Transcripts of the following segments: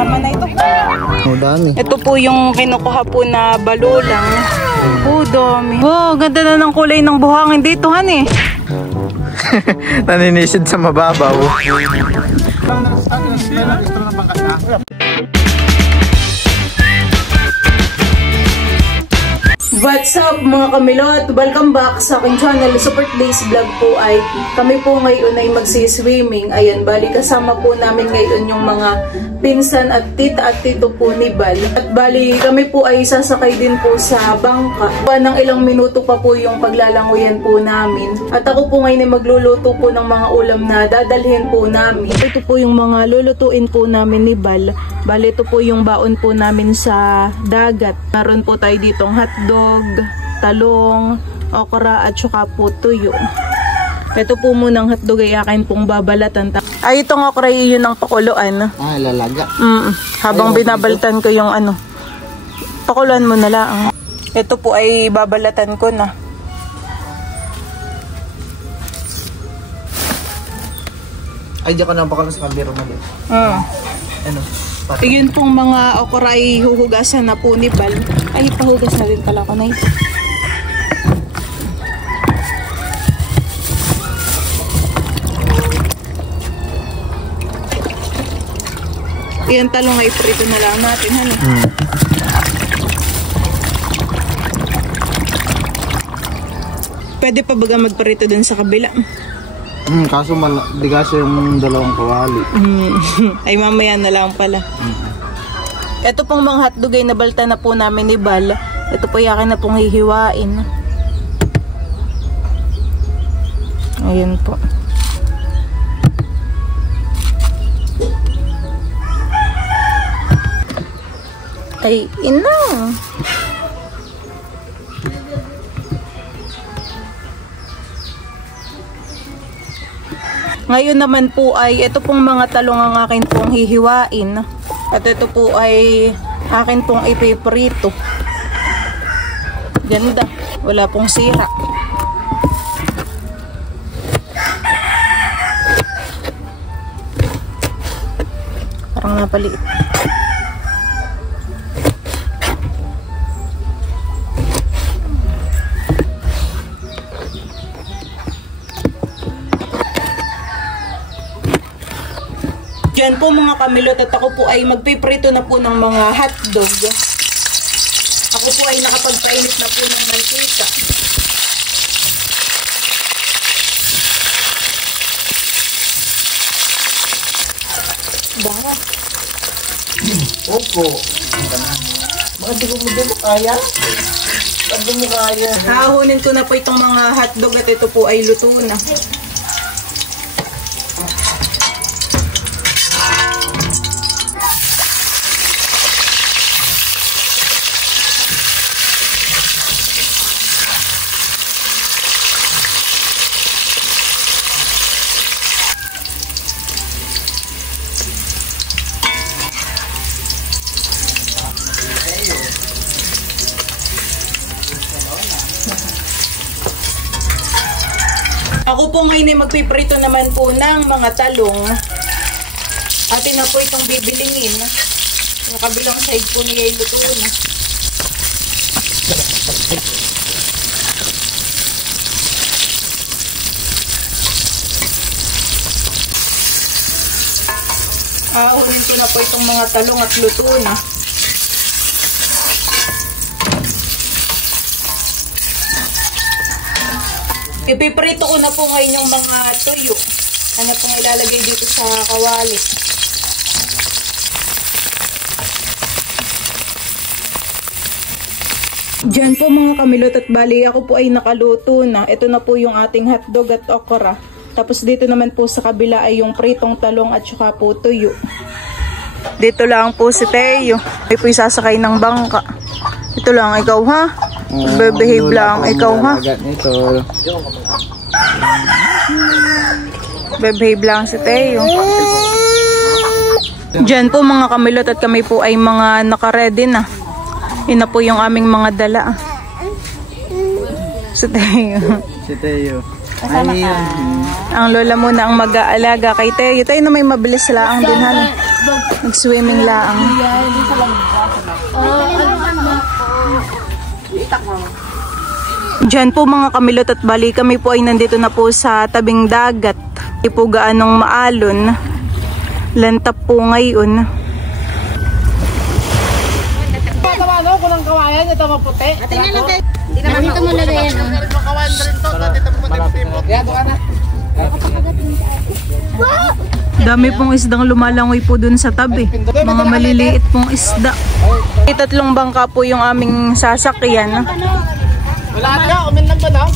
Tama na ito. Oh, dami. Ito po yung kinukuha po na balulang. Oh, dami. Oh, ganda na ng kulay ng buhangin dito, han eh. Naninisid sa mababaw. What's up mga kamilot? Welcome back sa aking channel. Super Days Vlog po ay kami po ngayon ay magsiswimming. Ayan, bali kasama po namin ngayon yung mga pinsan at tita at tito po ni Bal. At bali kami po ay sasakay din po sa bangka. Ng ilang minuto pa po yung paglalangoyan po namin. At ako po ngayon ay magluluto po ng mga ulam na dadalhin po namin. Ito po yung mga lulutuin po namin ni Bal. Bali ito po yung baon po namin sa dagat. Meron po tayo ditong hotdog, talong, okra at saka po tuyo. Ito po munang hotdog ay akin pong babalatan. Ay, itong okra yun ang pakuluan. Ah, lalaga. Habang binabalatan ko yung ano. Pakuluan mo na lang. Ito po ay babalatan ko na. Ay, di ko na baka sa kambiro mo. Ano? Yun pong mga okra ay huhugasan na po ni Bal. Ay, pahugas na rin pala ko na ito. Yan talong ay prito na lang natin. Ano? Pwede pa baga magparito dun sa kabila? Kaso bigas yung dalawang kawali. Ay mamaya na lang pala. Ito pong mga hotdog ay nabalta na po namin ni Bal. Ito po yakin na pong hihiwain. Ayun po. Ay, ina. Ngayon naman po ay ito pong mga talong ang akin pong hihiwain. At ito po ay akin pong ipiprito. Ganda. Wala pong sira. Parang napaliit. Diyan po mga kamilot at ako po ay magpiprito na po ng mga hotdog. Ako po ay nakapagpainit na po ng mantika. Bara. Opo. Bakit di ko mo kaya? Bakit mo kaya? Hahunin ko na po itong mga hotdog at ito po ay luto na. Ako po ngayon ay magpiprito naman po ng mga talong. Atin na po itong bibilingin. Yung kabilang side po niya ay luto na. Ahunin ko na po itong mga talong at luto na. Ipiprito ko na po ngayon yung mga tuyo. Ano pong ilalagay dito sa kawali. Diyan po mga kamilot at bali ako po ay nakaluto na. Ito na po yung ating hotdog at okra. Tapos dito naman po sa kabila ay yung pritong talong at saka po tuyo. Dito lang po si Teo. Ay po isasakay ng bangka. Ito lang ikaw ha. Behave lang ikaw ha. Behave lang si Teo. Diyan po mga kamilot at kami po ay mga naka-ready na. Yun na po yung aming mga dala. Si Teo. Si Teo. Ang lola muna ang mag-aalaga kay Teo. Tayo na may mabilis lang din han. Nag-swimming laang. Diyan po mga kamilot at bali kami po ay nandito na po sa tabing dagat. Hindi po gaanong maalon. Lantap po ngayon. Ano ko ng kawayan, ito maputi. Tingnan natin. Hindi naman ito mo lagay yan. Kawayan na rin to, dito maputi. Yan, doon na. Dami pong isdang lumalangoy po dun sa tabi. Mga maliliit pong isda. Tatlong bangka po yung aming sasakyan. Wala ka, umin lang ba daw?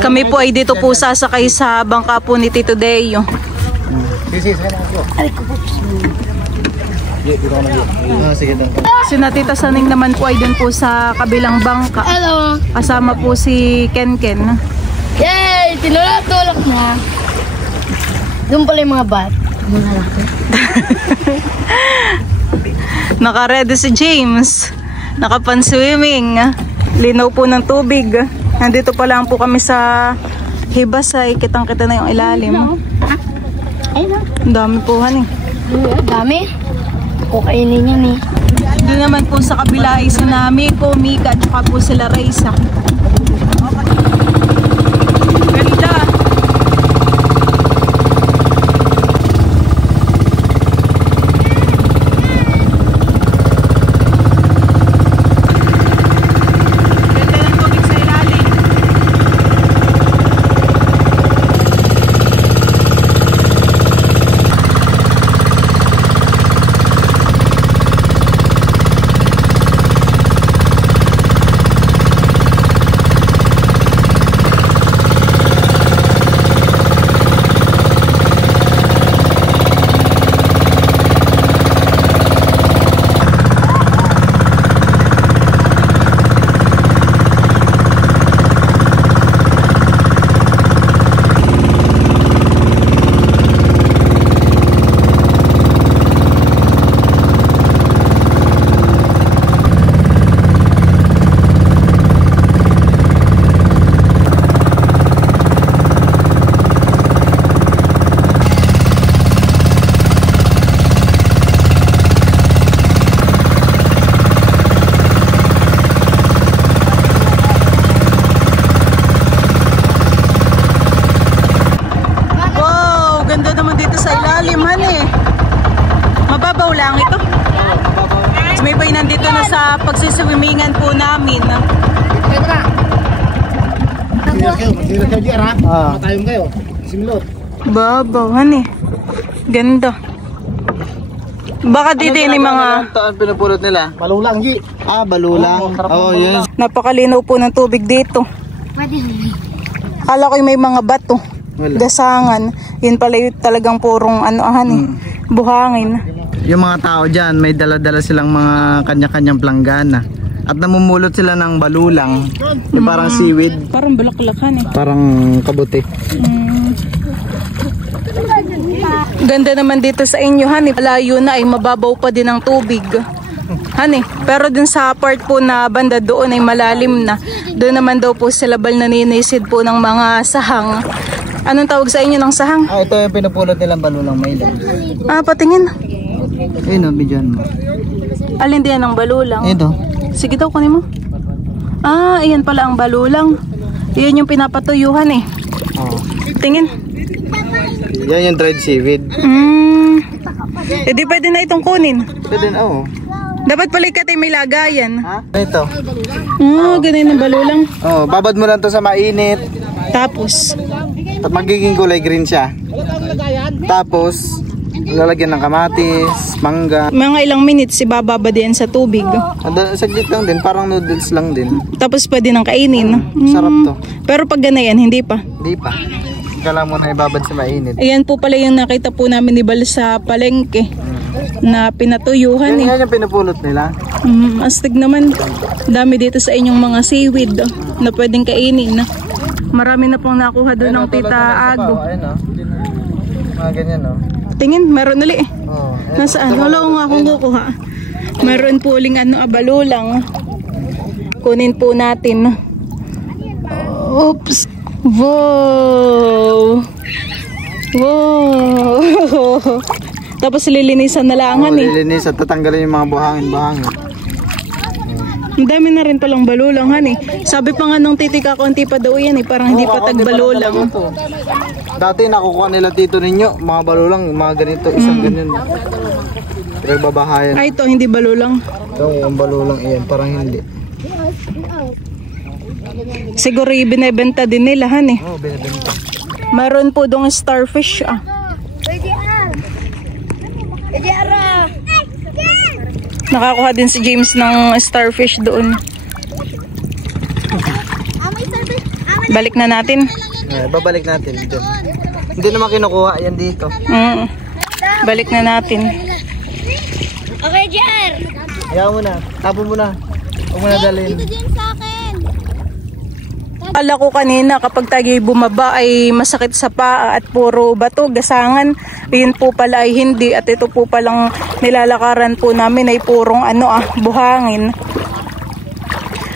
Kami po ay dito po sasakay sa bangka po ni Tito Deo. Si Tita Saning naman po ay dun po sa kabilang bangka. Hello. Kasama po si Ken Ken. Yay! Tinulak-tulak na. Doon pala yung mga bat. Mga laki. Naka-ready si James. Nakapan-swimming. Linaw po ng tubig. Nandito pa lang po kami sa Hibasay. Kitang-kita na yung ilalim. Ayun na. Ang dami po, honey. Dami. Kukainin yan eh. Doon naman po sa kabila ay sina Miko, Mika, at saka po sila Reza. Ganda. Ganda ng tubig sa ilalim. Mababaw lang ito. May bay nandito na sa pagsiswimmingan po namin. Matayong kayo. Simlot. Babaw, honey. Ganda. Baka dito yung mga... Ano pinupulot nila? Balulang, Gi. Balulang. Oo, yun. Napakalinaw po ng tubig dito. Kala ko may mga bato. Gasangan. Yun pala yung talagang purong buhangin. Yung mga tao dyan, may dala-dala silang mga kanya-kanyang planggana. At namumulot sila ng balulang. Yung parang seaweed. Parang bulaklakan eh. Parang kabuti. Ganda naman dito sa inyo, honey. Malayo na ay mababaw pa din ang tubig. Honey, pero dun sa part po na banda doon ay malalim na. Doon naman daw po sila nanisid po ng mga sahang. Anong tawag sa inyo ng sahang? Ito yung pinupulot nilang balulang mailan. Patingin. Ayun o, bidyan mo. Alin din ang balulang? Ito. Sige daw, kunin mo. Ayan pala ang balulang. Iyan yung pinapatuyuhan eh. Tingin. Yan yung dried seaweed. Di pwede na itong kunin. Pwede na, oo. Dapat pala ikatay may lagayan. Ito. Ganun ang balulang. Babad mo lang to sa mainit. Tapos? Magiging kulay green siya. Tapos, lalagyan ng kamatis, mangga. Mga ilang minutes ibababa din sa tubig. Saglit lang din, parang noodles lang din. Tapos pwede nang kainin. Sarap to. Pero pag ganayan, hindi pa. Hindi pa. Kailangan mo na ibabad sa mainit. Ayan po pala yung nakita po namin ni Bal sa palengke. Na pinatuyuhan Yan yung pinupulot nila. Astig naman. Dami dito sa inyong mga seaweed na pwedeng kainin. Marami na pong nakuha doon ng Tita Ago. Ayun o. Mga ganyan o. Tingin, meron uli eh. Nasaan? Wala ko nga akong kukuha. Meron po uling balulang. Kunin po natin. Oops. Wow! Wow! Tapos lilinisan na lang Oo, lilinisan. Tatanggalin yung mga buhangin-buhangin. Ang dami na rin palang balulang eh. Sabi pa nga nung titika konti pa daw yan eh. Parang hindi pa tagbalulang. Dati nakukuha nila tito ninyo, mga balulang, mga ganito, isang ganyan. Pero babahayan. Ay, ito hindi balulang. Ito, ang balulang iyan, parang hindi. Siguro binebenta din nila han eh. Oo, binibenta. Meron po dong starfish ah. Nakakuha din si James ng starfish doon. Balik na natin. Babalik natin dito. Hindi naman kinukuha yan dito. Balik na natin. Okay, JR. Ayaw mo na. Tapo mo na. Huwag mo na dalhin. Akala ko kanina kapag tayo bumaba ay masakit sa paa at puro bato, gasangan. Yun po pala ay hindi at ito po palang nilalakaran po namin ay purong buhangin.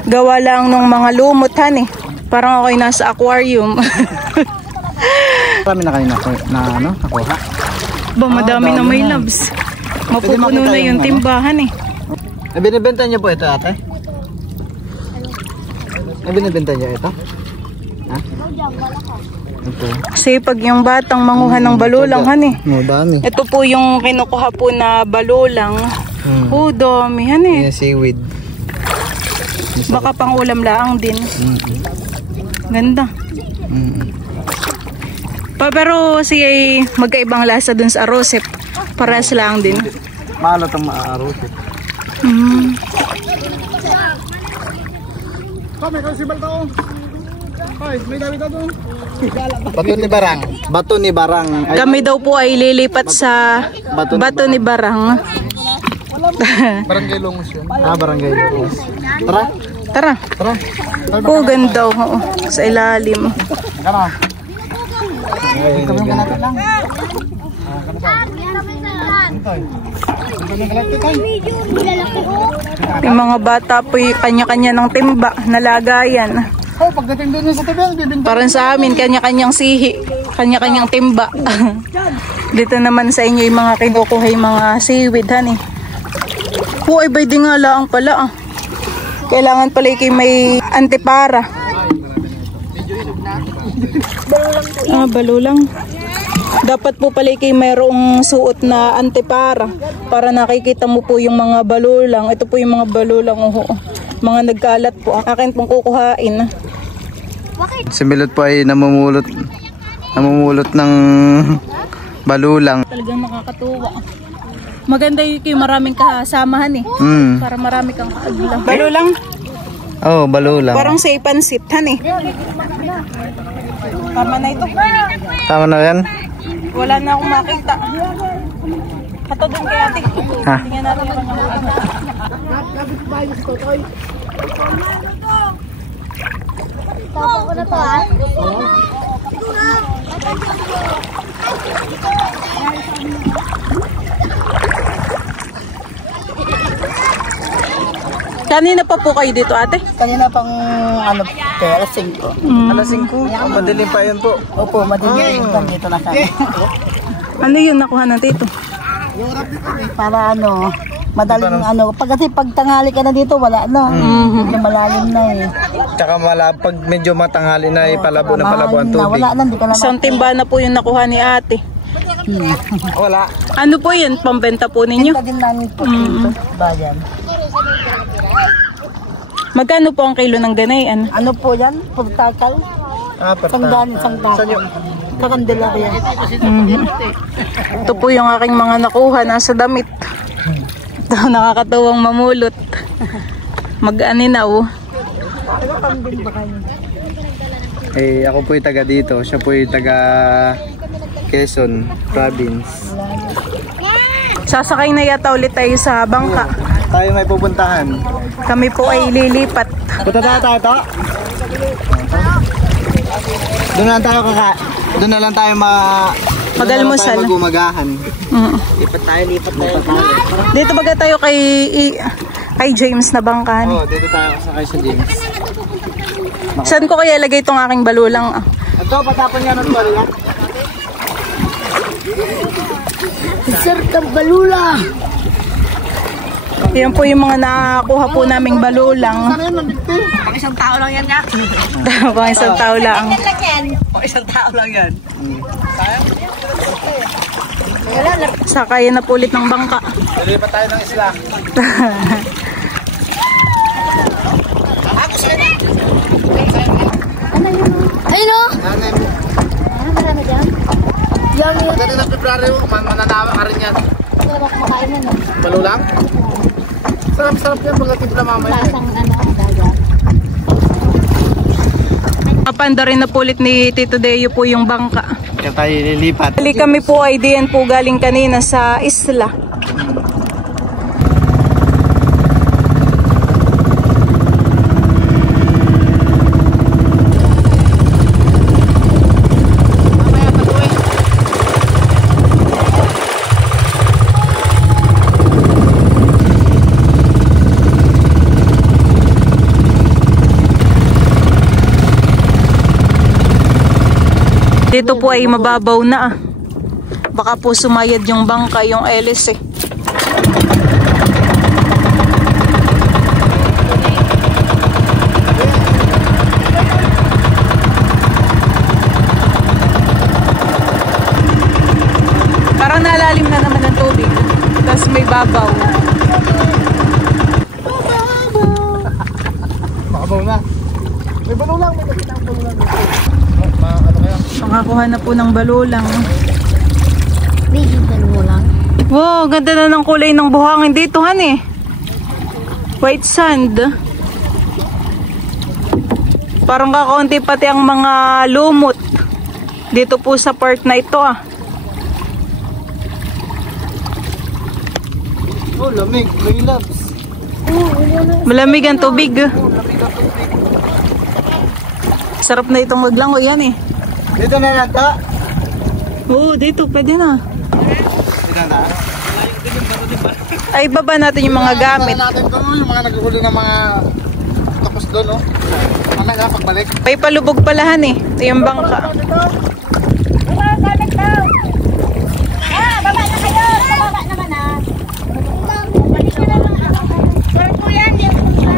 Gawa lang ng mga lumot han eh. Parang ako'y nasa aquarium. Marami na kayo nakuha. Ba, madami na may loves. Mapupuno na yung timbahan eh. Binibenta niyo po ito ate? Binibenta niyo ito? Ha? Ito. Kasi pag yung batang manguha ng balulang han eh. Dami. Ito po yung kinukuha po na balulang. Dami han eh. Yeah, seaweed. Baka pang ulam laang din. Ganda. Pero siya ay magkaibang lasa dun sa arosep. Paras lang din. Maalat ang maarosep. Bato ni Barang. Kami daw po ay lilipat sa Bato ni Barang. Barangay Longos yun. Barangay Longos. Tara. Ganda sa ilalim. Yung mga bata po kanya-kanya ng timba na lagayan. Pagdating doon sa tibel, parang sa amin kanya-kanyang sihi, kanya-kanyang timba. Dito naman sa inyo yung mga kinukuha yung mga seaweed han eh. Ay bay di nga lang pala ah. Kailangan pala kayo may antipara. Balulang. Dapat po pala kayo mayroong suot na antipara para nakikita mo po yung mga balulang. Ito po yung mga balulang. Mga nagkalat po. Akin pong kukuhain. Si Milot po ay namumulot ng balulang. Talagang nakakatuwa. Maganda yung maraming kasamahan eh. Para marami kang kaagla. Balulang? Oo, balulang. Parang sa ipansit han eh. Tama na ito. Tama na yan? Wala na akong makita. Kato doon kay ate. Tingnan natin yung mga Tapo ko na to ah. Kanina pa po kayo dito ate? Kanina pang alas 5. Alas 5? Madilim pa yun po. Opo, madilim dito na kami. Ano yun nakuha na dito? Para madaling kasi pag tanghali ka na dito, wala na. Medyo malalim na eh. Tsaka pag medyo matanghali na palabo na palabo ang tubig. Wala na, hindi ka na. Isang timba na po yung nakuha ni ate. Wala. Ano po yun? Pambenta po ninyo? Tinta din namin po dito, bayan. Magkano po ang kilo ng ganay? Ano po yan? Pagtakal? Isang takal. Sa Candelaria. Ito po yung aking mga nakuha nasa damit. Ito, nakakatawang mamulot. Mag-aninaw. Ako po yung taga dito. Siya po yung taga Quezon Province. Sasakay na yata ulit tayo sa bangka. Tayo may pupuntahan. Kami po ay lilipat. Punta tayo to? Doon na lang tayo mag-almusal. Mag-umagahan. Lipat tayo. Dito baga tayo kay James na bangkahan. Dito tayo sakay sa James. Saan ko kaya lagay itong aking balulang? Ito, patapon nga ng balula. Sir, balula. Yan po yung mga nakakuha po naming balulang. Pang isang tao lang yan nga. Pang isang tao lang. Pang isang tao lang yan. Sakay na po ulit ng bangka. Lilipat tayo ng isla. Ayun o. Marami dyan. Yan yun. Pagdating ng Februaryo, mananawa ka rin yan. Sarap makain na no. Balulang? Sarap-sarap yan pag timpla mamaya. Lasang dagat. Kapanda rin na po ulit ni Tito Deo po yung bangka. Kaya tayo lilipat. Bali kami po ay diyan po galing kanina sa isla. Dito po ay mababaw na. Baka po sumayad yung bangka, yung LS eh. Parang nalalim na naman ang tubig. Tapos may babaw. Makabaw na. May balulang, may nakita ang balulang. Makakuha na po ng balulang. Bigyan mo lang. Wow, ganda na ng kulay ng buhangin dito, han eh. White sand. Parang kakaunti pati ang mga lumot. Dito po sa part na ito ah. Oh, lamig. May loves. Malamig ang tubig. Sarap na itong maglangoy yan eh. Dito na lang ta. Oo, dito pwede na. Dito na. Ay, baba natin yung mga gamit. Natin doon, yung mga naguhuli ng mga tapos doon, no? Mamaya pagbalik. May palubog palahan eh. Ito yung bangka. Baba na kayo. Baba naman ah. Sir po yan.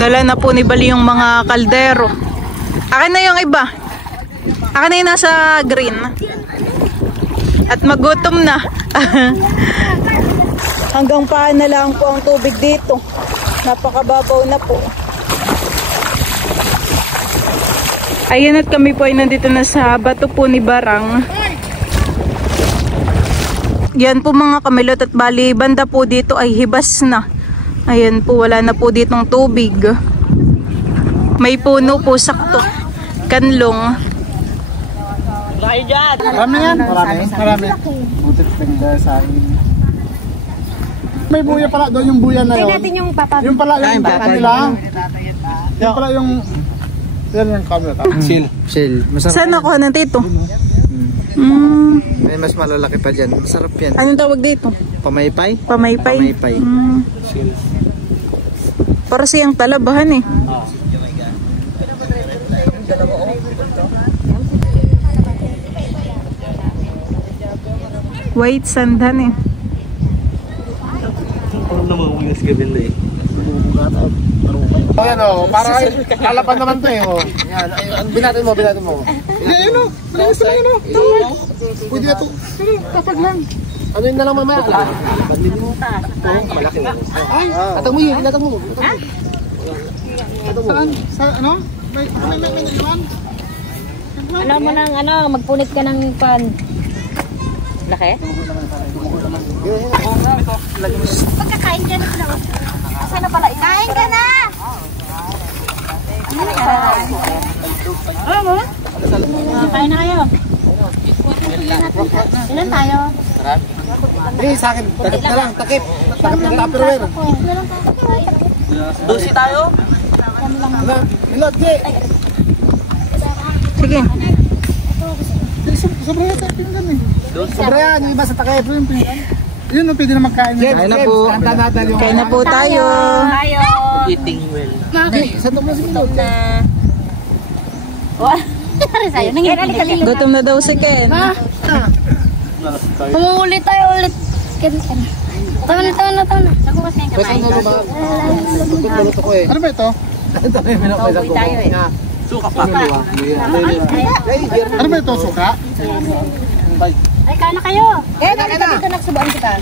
Dala na po ni Bali yung mga kaldero. Akin na yung iba. Akin na yung nasa green. At magutom na. Hanggang paan na lang po ang tubig dito. Napakababaw na po. Ayan at kami po ay nandito na sa bato po ni Barang. Yan po mga kamilot at bali banda po dito ay hibas na. Ayan po, wala na po ditong tubig. May puno po sakto. Kanlong. Marami yan. Marami. Butit tingga sa akin. May buya pala doon, yung buya na yun. natin yung papa. Yung pala yung kanila. Yung pala yung... Yan yung camera. Chill. Masarap. Saan nakuha ng tito? May mas malalaki pa dyan. Masarap yan. Anong tawag dito? Pamaypay? Pamaypay? Pamaypay. Para siyang talabahan eh. White sandan eh. Ayan o, para lalapan naman to eh. Yan, binatin mo. Ayan o, malinis na yun o. Pwede na to. Kapag lang. Ano yun na lang mamaya? Malaki na. Ay, atang mo yun, inatang mo. Saan? Sa ano? May naiwan? Ano mo nang magpunit ka ng pan. Laki? Pagkakain ka na sila. Asa na pala? Kain ka na! Kain na kayo. Ilan tayo? Eh, sa akin, takip na lang, takip. Takip ng tupperware. 12 tayo? Ano? Ilot, G. Sige. Sobra yan, takip yan eh. Sobra yan, yung iba sa takip. Yun, pwede na magkain. Kain na po. Kain na po tayo. Tayo. Eating well. Saan to mo si Milot? Gutom na daw si Ken. Pumuuli tayo ulit. Tawa na. Ano ba ito? Suka pa. Ano ba ito? Suka? Ay, kain na kayo. Dito nagsubuan kita.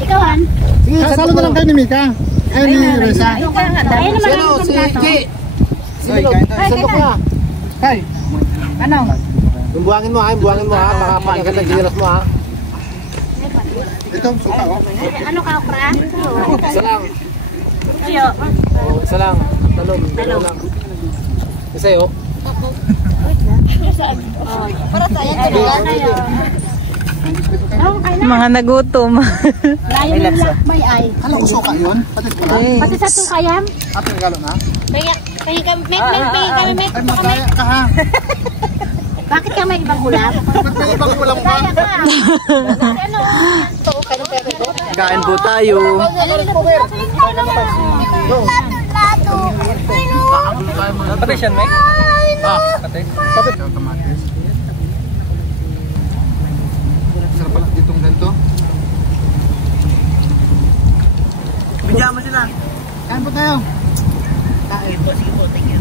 Ikaw, Han? Sige, salo na lang kayo ni Mika. Ay, ni Reza. Ayun naman ang plato. Sandok na. Kay. Ano? Buangin mo ha. Baka paingkat ang ginilas mo ha. Ito, suka oh. Ano ka, Okra? Isa lang. Ayo. Isa lang. Talong. Lang. Isa yun. Para tayo tulungan kayo. Mga nagutom. Layo ng lakbay ay. Anong suka yun? Patis pala. Pati sa tukayam. Ate, galo na? Pahingi kami, Mek. Kaya ka ha. Bakit ka may ibang ulam? Ba't may ibang ulam ka? Kaya ka. Ano? Kain po tayo. Pati siya, Mike? Pati. Pati. Kamatis. Sarap pala ditong ganito. Bigyan mo sila. Kain po tayo. Kain po. Sige po, thank you.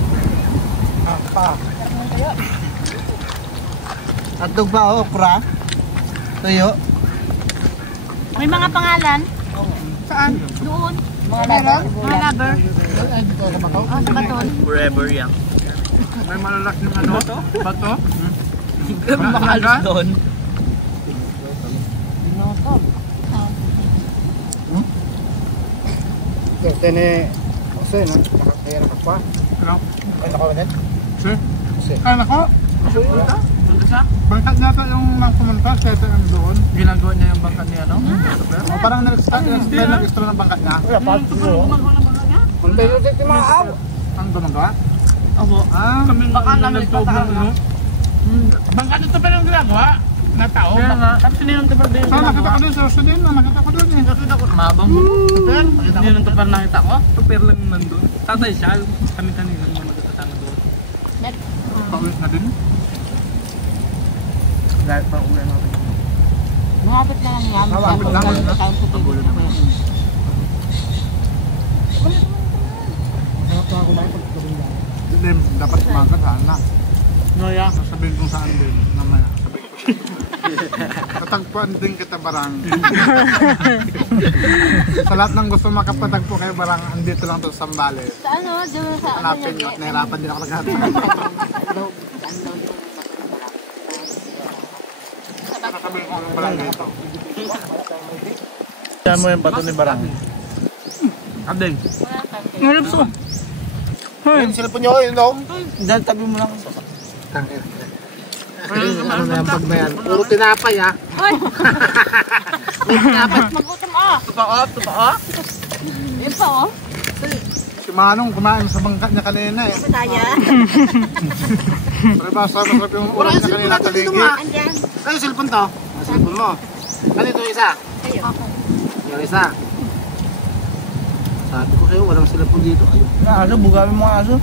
Hotdog ba, okra? Tuyo? May mga pangalan? Saan? Doon. Mga meron? Mga lover. Ay, dito sa bato. Sa baton. Forever yan. May malalaking ano? Bato? Makalas doon. Tene, kasi na, nakakaya na pa. Ano? Ay, nakawanan? Kasi. Ay, nako. Bangkat nata yung mga kumunta, kaya tayo doon. Ginagawa niya yung bangkat niya, no? O parang nag-extra ng bangkat niya. Kaya pa, kung tayo dito mga aw. Ang gumagawa? Ako. Kami Baka namin pataan na. Bangkat ito pa yung ginagawa? Na tao? Kaya nga, sino yung tupar din? Nakita ko doon sa Rosadin, nakita ko doon eh. Nakita ko, mabang. Tupir? Yun ang tupar nakita ko. Tupir lang nandun. Tatay siya, kami kanina mga magkakasama doon. Paulit na din. Dahil pa uwi natin. Malapit na lang yan. Malapit lang. Pagulo naman. Dilim, dapat bangkat saan na. Noya. Sasabihin kung saan din. Namaya, sabihin ko. Patagpuan din kita barang. Sa lahat ng gusto makapatagpo kayo barang, andito lang to sa Sambales. Sa ano? Diyan sa Hanapin nyo at nahirapan din ako naghanap. Sasabihin ko ng barangay ito. Saan mo yung bato ni Barang? Abdeng. Nalipso. Yung cellphone nyo, yun o. Dahil tabi mo lang. Tangin. Ano na yung pag na yan? Puro tinapay ha. Puro tinapay. Magutom ah. Tupaa. Yun pa oh. Si Manong kumain sa bangkat niya kanina eh. Pataya. Pero ba, masarap yung ulam niya kanina taligi. Andyan. Ay, yung cellphone to. Ang cellphone mo. Ano ito isa? Yung isa. Sabi ko kayo, walang cellphone dito. Ayun. Aso, bugawin mo aso.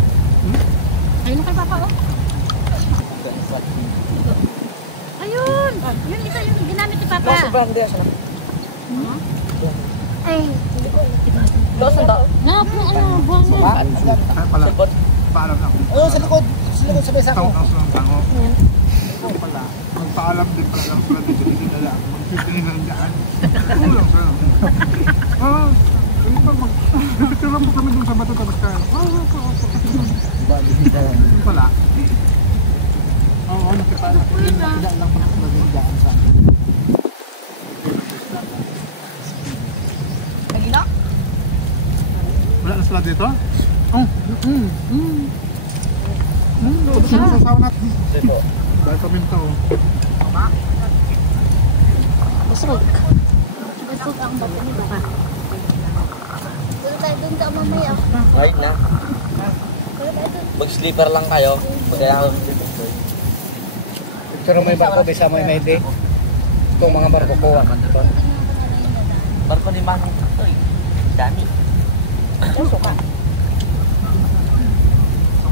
Ayun kay Papa oh. Ayun. Yun isa yung ginamit ni Papa. Ay. Na, ano, buwang na. Ay, pala. Paalam na ako. Oh, sa likod sa mesa ko. Tawag ang tango. Ito pala. Magpaalam din pala lang sila dito. Hindi na lang. Magtitingin lang dyan. Kulang sila. Ah, hindi pa mag... Nagtitiram po kami dun sa bato tapos kaya. Hindi pala. Oo, nakipala. Nakida lang pala sila dito dyan sa akin. Nagilak? Wala na sila dito? Ubus na sa sauna. Dahil kami ito. Busog. Busog ang bato ni Papa. Dito tayo dun ka mamaya. Right na. Mag-sleeper lang kayo. Magkaya ako sleeper. Pero may bako, bisa mo may day. Itong mga barko ko. Barko ni Manong Toy. Dami. Suka.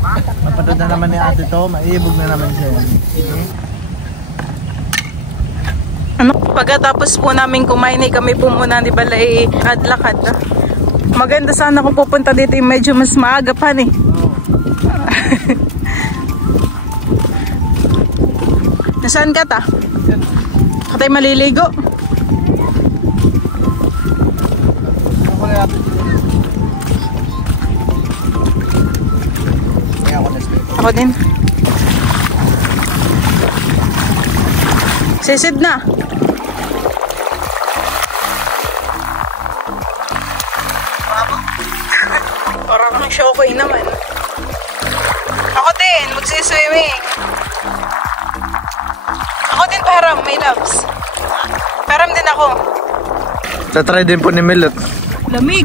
Mapanood na naman ni ate to, maiibog na naman siya. Ano, pagkatapos po namin kumain ay kami po muna di bala adlakad. Maganda sana kung pupunta dito yung medyo mas maaga pa eh. Nasaan ka ta? Katay maliligo? Ako din. Sisid na. Parang kang shokoy naman. Ako din, magsiswimming. Ako din param, may loves. Param din ako. Tatry din po ni Milot. Lamig.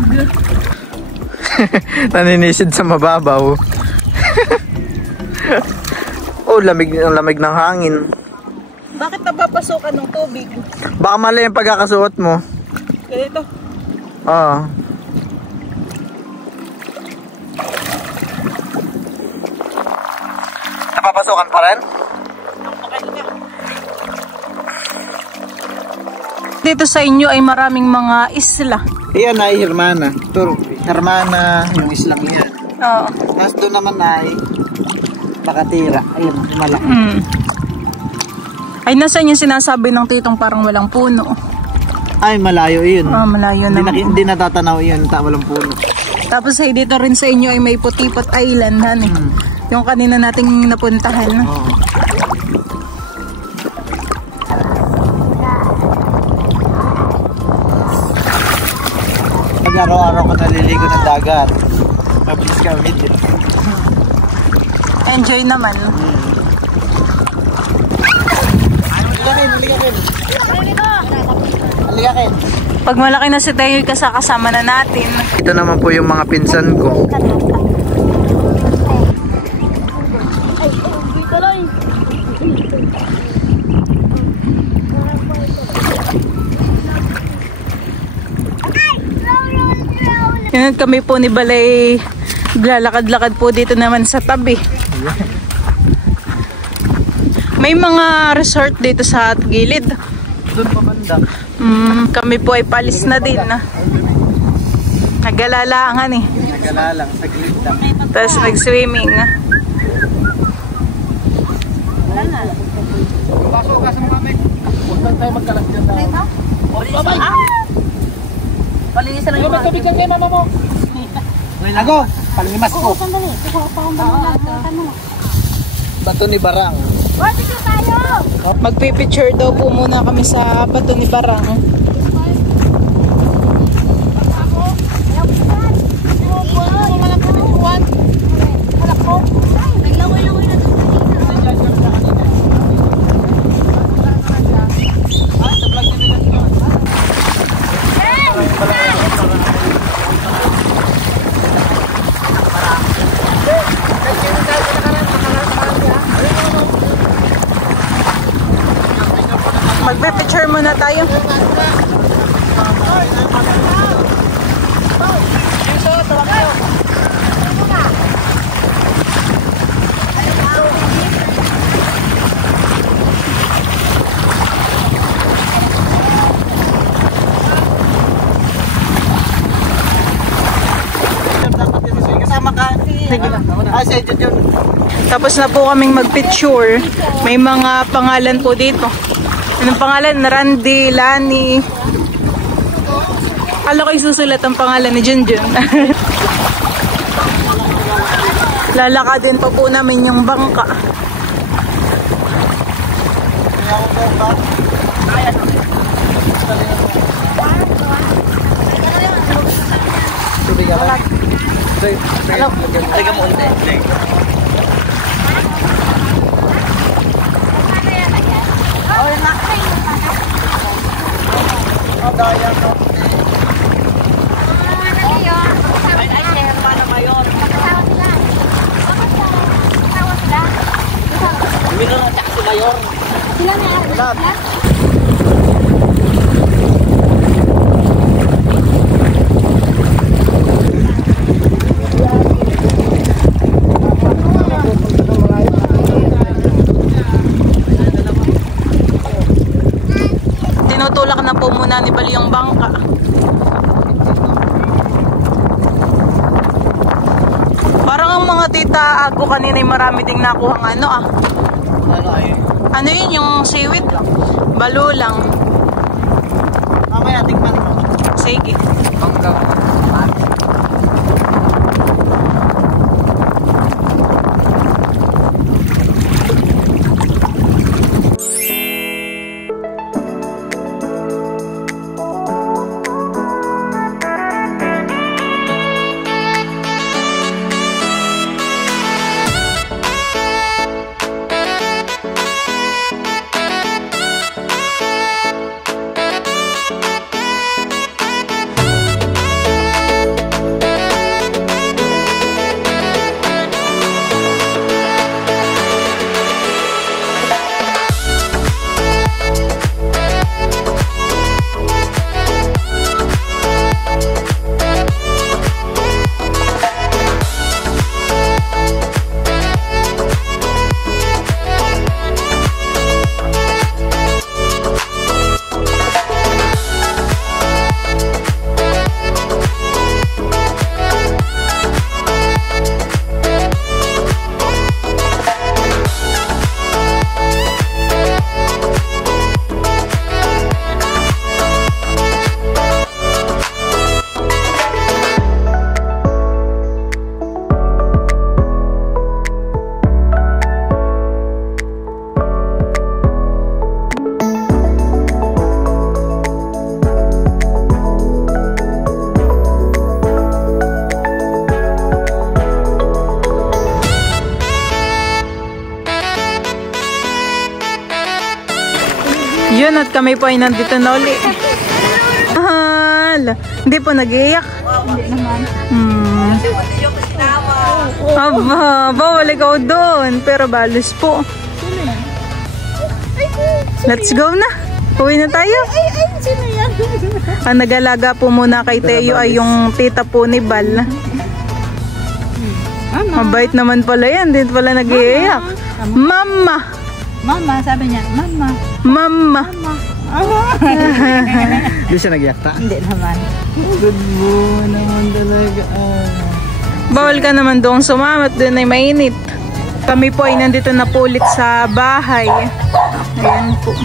Naninisid sa mababaw. Oh, lamig ng hangin. Bakit napapasokan ng tubig? Baka mali yung pagkakasuot mo. Ganito. Oo. Napapasokan pa rin? Dito sa inyo ay maraming mga isla. Iyan ay Hermana. Hermana, yung islang yan. Oo. Mas doon naman ay Makatira. Ayun, malaki. Ay, nasaan yung sinasabi ng titong parang walang puno? Ay, malayo yun. Malayo na. Hindi natatanaw yun, walang puno. Tapos ay dito rin sa inyo ay may Putipot Island, han eh. Yung kanina nating napuntahan. Oo. Araw-araw ka naliligo ng dagat. Mabilis ka ulit. Enjoy naman. Halikakin. Pag malaki na si Tayo, kasama na natin. Ito naman po yung mga pinsan ko. Yan, kami po ni Balay lalakad-lakad po dito naman sa tabi. May mga resort dito sa gilid. Doon pa banda. Kami po ay palis na din. Nagalalangan eh. Nagalalang, saglit lang. Tapos nag-swimming. Pasok ka sa mga huwag lang tayo magkalas dyan tayo. Palinisan lang yung mga. Tubig kayo mama mo. Ako, palimas ko. Bato ni Barang. Magpipicture daw po muna kami sa Bato ni Barang. Magpipicture muna tayo. Kasama ka. Tapos na po kaming magpicture. May mga pangalan po dito. Anong pangalan? Randy, Lani. Kala ko isusulat ang pangalan ni Junjun. Lalakadin pa po namin yung bangka. muna ni Bali yung bangka. Parang ang mga tita Ago kanina ay marami ding nakuhang ano ah. Ano yun yung seaweed? Balulang. Mamaya tingnan mo. Sige. Yun, at kami po ay nandito na uli. Mahal. Hindi po nag-iiyak. Hindi naman. Aba, bawal ikaw doon. Pero balis po. Let's go na. Uwi na tayo. Sino yan? Ang nag-alaga po muna kay Teo ay yung tita po ni Bal. Mabait naman pala yan. Hindi pala nag-iiyak. Mama. Mama, sabi niya. Mama. Mama. Hindi siya nagyakta. Hindi naman. Good mo naman talaga. Bawal ka naman doong sumamat. Doon ay mainit. Kami po ay nandito na po ulit sa bahay. Ayan po.